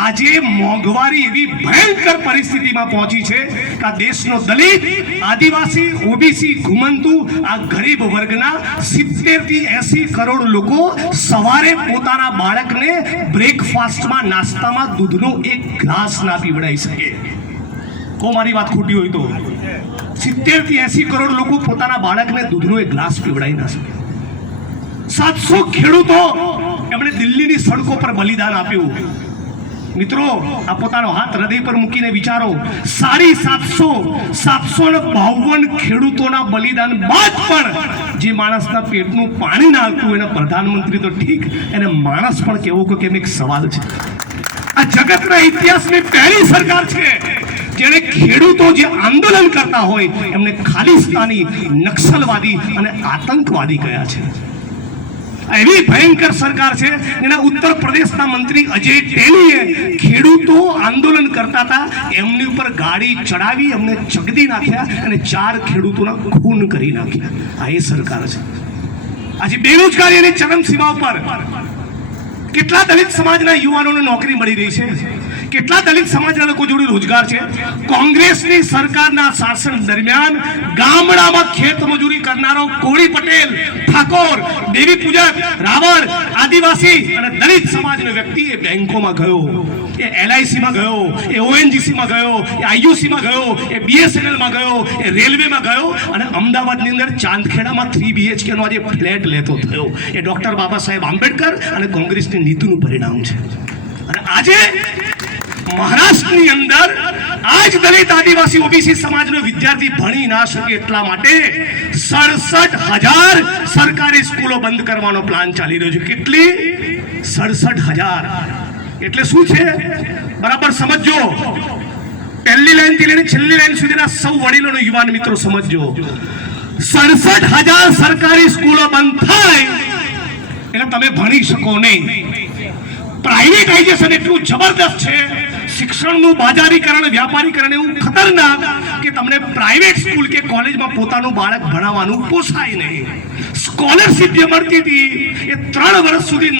આજે મોંઘવારી એવી ભયંકર પરિસ્થિતિમાં પહોંચી છે કે આ દેશનો દલિત, આદિવાસી, ઓબીસી, ઘુમંતુ આ ગરીબ વર્ગના 70 થી 80 કરોડ લોકો સવારે પોતાના બાળકને બ્રેકફાસ્ટમાં, નાસ્તામાં દૂધનો એક ગ્લાસ ના પીવડાવી શકે. કો મારી વાત ખોટી હોય તો 70 થી 80 કરોડ લોકો પોતાના બાળકને દૂધનો એક ગ્લાસ પીવડાવી ના શકે. 700 ખેડૂતો એમણે દિલ્હીની સડકો પર બલિદાન આપ્યું. મિત્રો, આ પોતાનો હાથ હૃદય પર મૂકીને વિચારો, 752 ખેડૂતોના બલિદાન બાદ પણ જે માણસના પેટનું પાણી ના આવતું એને પ્રધાનમંત્રી તો ઠીક, એને માણસ પણ કેવો કે કેમ એક સવાલ છે. આ જગતના ઇતિહાસની પહેલી સરકાર છે જેણે ખેડૂતો જે આંદોલન કરતા હોય એમને ખાલિસ્તાની, નક્સલવાદી અને આતંકવાદી કહ્યા છે. એવી ભયંકર સરકાર છે. એના ઉત્તર પ્રદેશના મંત્રી અજય ટેલીએ ખેડૂતો આંદોલન કરતા હતા એમની ઉપર ગાડી ચડાવી એમને ચગદી નાખ્યા અને 4 ખેડૂતોના ખૂન કરી નાખ્યા. આ એ સરકાર છે. આજે બેરોજગારીની ચરમસીમા ઉપર કેટલા દલિત સમાજના યુવાનોને નોકરી મળી રહી છે, કેટલા દલિત સમાજના લોકો જોડે રોજગાર છે. કોંગ્રેસની સરકારના શાસન દરમિયાન ગામડામાં ખેત મજૂરી કરનારો કોળી પટેલ, ઠાકોર, દેવી પૂજક, રાવળ, આદિવાસી અને દલિત સમાજનો વ્યક્તિ એ બેંકોમાં ગયો, એ LICમાં ગયો, એ ONGCમાં ગયો, એ IUCમાં ગયો, એ BSNLમાં ગયો, એ રેલવેમાં ગયો અને અમદાવાદની અંદર ચાંદખેડામાં 3 BHK નો આજે ફ્લેટ લેતો થયો. એ ડોક્ટર બાબા સાહેબ આંબેડકર અને કોંગ્રેસની નીતિનું પરિણામ છે. અને આજે મહારાષ્ટ્રની અંદર આજ દલિત, આદિવાસી, ઓબીસી સમાજનો વિદ્યાર્થી ભણી ના શકે એટલા માટે 67,000 સરકારી સ્કૂલો બંધ કરવાનો પ્લાન ચાલી રહ્યો છે. કેટલી? 67,000. એટલે શું છે બરાબર સમજો. પહેલી લાઈન થી લઈને છેલ્લી લાઈન સુધીના સૌ વડીલોનો યુવાન મિત્રો સમજો. 67,000 સરકારી સ્કૂલો બંધ થાય એટલે તમે ભણી શકો નહીં. પ્રાઇવેટાઇઝેશન એટલું જબરદસ્ત છે, શિક્ષણનું બાજારીકરણ, વ્યાપારીકરણ એવું ખતરનાક કે તમને પ્રાઇવેટ સ્કૂલ કે કોલેજમાં પોતાનું બાળક ભણાવવાનું પોસાય નહીં. સ્કોલરશિપ જે મળતી હતી એ 3 વર્ષ સુધી